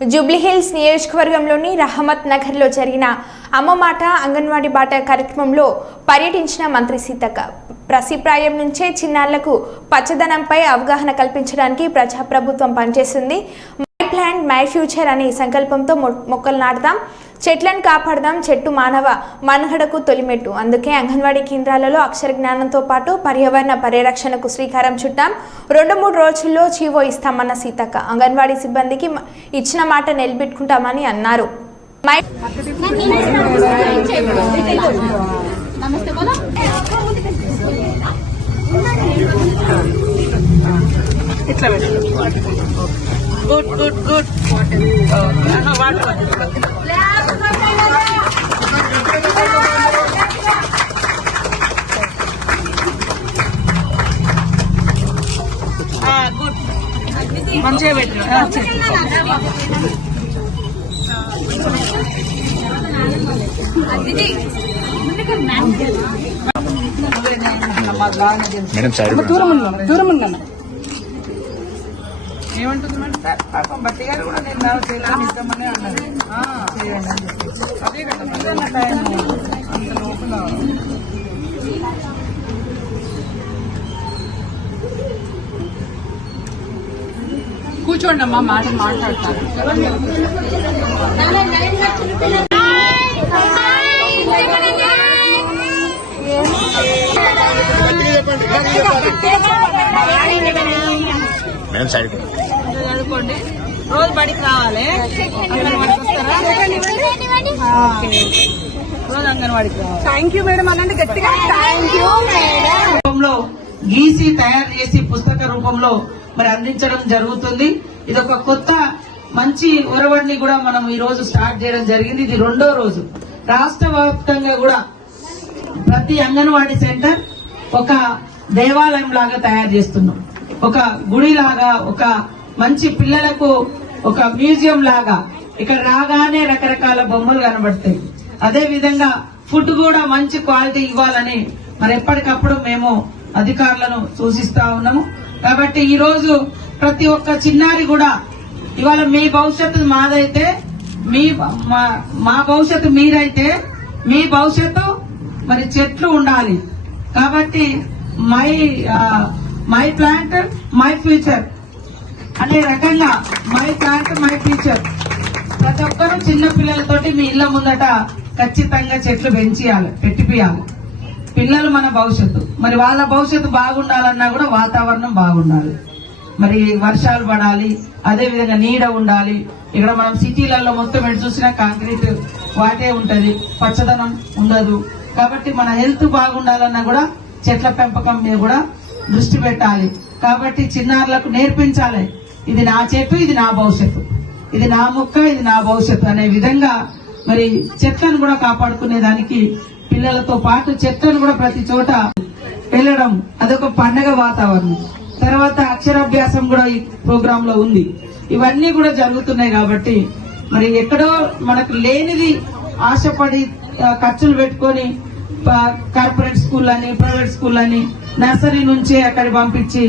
జూబ్లీహిల్స్ నియోజకవర్గంలోని రహమత్ నగర్లో జరిగిన అమ్మ మాట అంగన్వాడీ బాట కార్యక్రమంలో పర్యటించిన మంత్రి సీతక్క ప్రసిప్రాయం నుంచే చిన్నారులకు పచ్చదనంపై అవగాహన కల్పించడానికి ప్రజాప్రభుత్వం పనిచేస్తుంది. మై ప్లాంట్ మై ఫ్యూచర్ అనే సంకల్పంతో మొక్కలు నాటుదాం, చెట్లను కాపాడదాం, చెట్టు మానవ మనుగడకు తొలిమెట్టు. అందుకే అంగన్వాడీ కేంద్రాలలో అక్షర జ్ఞానంతో పాటు పర్యావరణ పరిరక్షణకు శ్రీకారం చుట్టాం. 2-3 రోజుల్లో జీవో ఇస్తామన్న సీతక్క అంగన్వాడీ సిబ్బందికి ఇచ్చిన మాట నిలబెట్టుకుంటామని అన్నారు. గుడ్ గుడ్ గుడ్ మంచిగా పెట్టు. దూరం ఉందన్న ఏమంటుంది మేడం? పాపం బట్టి గారు కూడా నేను చేయడానికి ఇస్తామని అన్నారు. అదే కదా టైం అంత లోపల కూర్చోండి అమ్మా, మాట్లాడతారు. చదువుకోండి, రోజు బడికి రావాలి. అంగన్వాడికి వస్తారా? రోజు అంగన్వాడికి రావాలి. థ్యాంక్ యూ మేడం అనండి గట్టిగా. గీసి తయారు చేసి పుస్తక రూపంలో మరి అందించడం జరుగుతుంది. ఇది ఒక కొత్త మంచి ఒరవడిని కూడా మనం ఈ రోజు స్టార్ట్ చేయడం జరిగింది. ఇది 2వ రోజు. రాష్ట్ర వ్యాప్తంగా కూడా ప్రతి అంగన్వాడీ సెంటర్ ఒక దేవాలయం లాగా తయారు చేస్తున్నాం. ఒక గుడి లాగా, ఒక మంచి పిల్లలకు ఒక మ్యూజియం లాగా. ఇక్కడ రాగానే రకరకాల బొమ్మలు కనబడతాయి. అదే విధంగా ఫుడ్ కూడా మంచి క్వాలిటీ ఇవ్వాలని మరి ఎప్పటికప్పుడు మేము అధికారులను సూచిస్తా ఉన్నాము. కాబట్టి ఈ రోజు ప్రతి ఒక్క చిన్నారి కూడా ఇవాళ మీ భవిష్యత్తు మాదైతే, మా భవిష్యత్తు మీరైతే, మీ భవిష్యత్తు మరి చెట్లు ఉండాలి. కాబట్టి మై ప్లాంట్ మై ఫ్యూచర్ అనే రకంగా మై ప్లాంట్ మై ఫ్యూచర్ ప్రతి ఒక్కరూ చిన్న పిల్లలతోటి మీ ఇళ్ల ముందట ఖచ్చితంగా చెట్లు పెట్టిపియాలి. పిల్లలు మన భవిష్యత్తు. మరి వాళ్ళ భవిష్యత్తు బాగుండాలన్నా కూడా వాతావరణం బాగుండాలి. మరి వర్షాలు పడాలి, అదే విధంగా నీడ ఉండాలి. ఇక్కడ మనం సిటీలలో మొత్తం ఎటు చూసినా కాంక్రీట్ వాటే ఉంటది, పచ్చదనం ఉండదు. కాబట్టి మన హెల్త్ బాగుండాలన్నా కూడా చెట్ల పెంపకం మీద కూడా దృష్టి పెట్టాలి. కాబట్టి చిన్నారులకు నేర్పించాలి, ఇది నా చెట్టు, ఇది నా భవిష్యత్తు, ఇది నా మొక్క, ఇది నా భవిష్యత్తు అనే విధంగా మరి చెట్లను కూడా కాపాడుకునే దానికి పిల్లలతో పాటు చెట్లను కూడా ప్రతి చోట వెళ్ళడం అదొక పండగ వాతావరణం. తర్వాత అక్షరాభ్యాసం కూడా ఈ ప్రోగ్రామ్ లో ఉంది. ఇవన్నీ కూడా జరుగుతున్నాయి. కాబట్టి మరి ఎక్కడో మనకు లేనిది ఆశపడి ఖర్చులు పెట్టుకొని కార్పొరేట్ స్కూల్ అని, ప్రైవేట్ స్కూల్ అని, నర్సరీ నుంచే అక్కడ పంపించి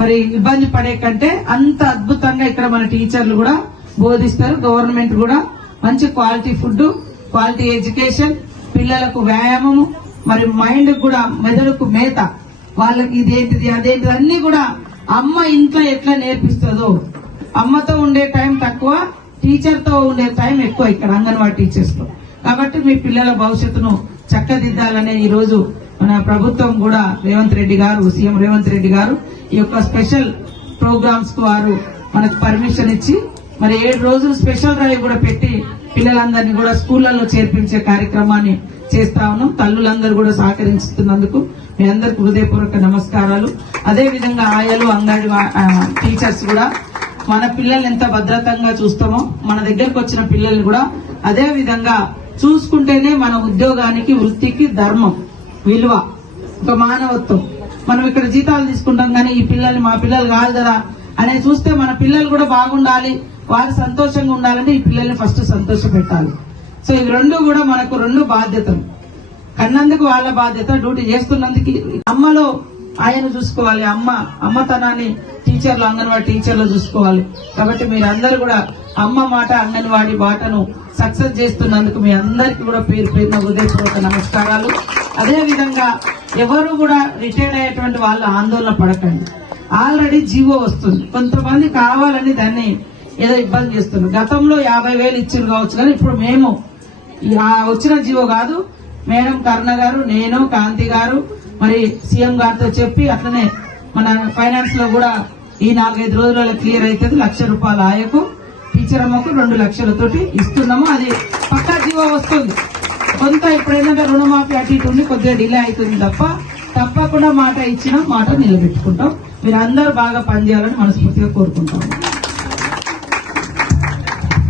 మరి ఇబ్బంది పడే కంటే అంత అద్భుతంగా ఇక్కడ మన టీచర్లు కూడా బోధిస్తారు. గవర్నమెంట్ కూడా మంచి క్వాలిటీ ఫుడ్, క్వాలిటీ ఎడ్యుకేషన్, పిల్లలకు వ్యాయామము, మరి మైండ్ కూడా మెదడుకు మేత, వాళ్ళకి ఇదేంటిది అదేంటిది అన్ని కూడా అమ్మ ఇంట్లో ఎట్లా నేర్పిస్తుందో, అమ్మతో ఉండే టైం తక్కువ, టీచర్ తో ఉండే టైం ఎక్కువ ఇక్కడ అంగన్వాడీ టీచర్స్ తో. కాబట్టి మీ పిల్లల భవిష్యత్తును చక్కదిద్దాలనే ఈ రోజు మన ప్రభుత్వం కూడా సీఎం రేవంత్ రెడ్డి గారు ఈ యొక్క స్పెషల్ ప్రోగ్రామ్స్ కు వారు మనకు పర్మిషన్ ఇచ్చి మరి 7 రోజులు స్పెషల్ డ్రైవ్ కూడా పెట్టి పిల్లలందరినీ కూడా స్కూళ్లలో చేర్పించే కార్యక్రమాన్ని చేస్తా ఉన్నాం. తల్లులందరూ కూడా సహకరిస్తున్నందుకు మీ అందరికి హృదయపూర్వక నమస్కారాలు. అదే విధంగా ఆయాలు, అంగన్వాడీ టీచర్స్ కూడా మన పిల్లల్ని ఎంత భద్రతంగా చూస్తామో మన దగ్గరకు వచ్చిన పిల్లల్ని కూడా అదే విధంగా చూసుకుంటేనే మన ఉద్యోగానికి, వృత్తికి ధర్మం, విలువ, ఒక మానవత్వం. మనం ఇక్కడ జీతాలు తీసుకుంటాం కానీ ఈ పిల్లల్ని మా పిల్లలు కాదు కదా అనే చూస్తే మన పిల్లలు కూడా బాగుండాలి, వారు సంతోషంగా ఉండాలంటే ఈ పిల్లల్ని ఫస్ట్ సంతోష పెట్టాలి. సో ఇవి 2 కూడా మనకు 2 బాధ్యతలు. కన్నందుకు వాళ్ళ బాధ్యత, డ్యూటీ చేస్తున్నందుకు అమ్మలో ఆయన చూసుకోవాలి, అమ్మతనాన్ని టీచర్లు, అంగన్వాడీ టీచర్లు చూసుకోవాలి. కాబట్టి మీరందరూ కూడా అమ్మ మాట అంగన్వాడీ బాటను సక్సెస్ చేస్తున్నందుకు మీ అందరికీ కూడా పేరు పేరున హృదయపూర్వక నమస్కారాలు. అదే విధంగా ఎవరు కూడా రిటైర్డ్ అయ్యేటువంటి వాళ్ళు ఆందోళన పడకండి. ఆల్రెడీ జీవో వస్తుంది. కొంతమంది కావాలని దాన్ని ఏదో ఇబ్బంది చేస్తున్నారు. గతంలో 50,000 ఇచ్చారు కావచ్చు, కానీ ఇప్పుడు మేము వచ్చిన జీవో కాదు, మేడం కరుణ గారు, నేను, కాంతి గారు, మరి సీఎం గారితో చెప్పి అట్లనే మన ఫైనాన్స్ లో కూడా ఈ 4-5 రోజులలో క్లియర్ అవుతుంది. 1,00,000 రూపాయల ఆయకు, టీచర్ అమ్మకు 2 లక్షలతోటి ఇస్తున్నాము. అది పక్కా జీవో వస్తుంది. కొంత ఇప్పుడు ఏంటంటే రుణమాఫీ అటు ఇటు ఉండి కొద్దిగా డిలే అవుతుంది తప్ప తప్పకుండా మాట ఇచ్చినా మాట నిలబెట్టుకుంటాం. మీరు అందరూ బాగా పనిచేయాలని మనస్ఫూర్తిగా కోరుకుంటాం.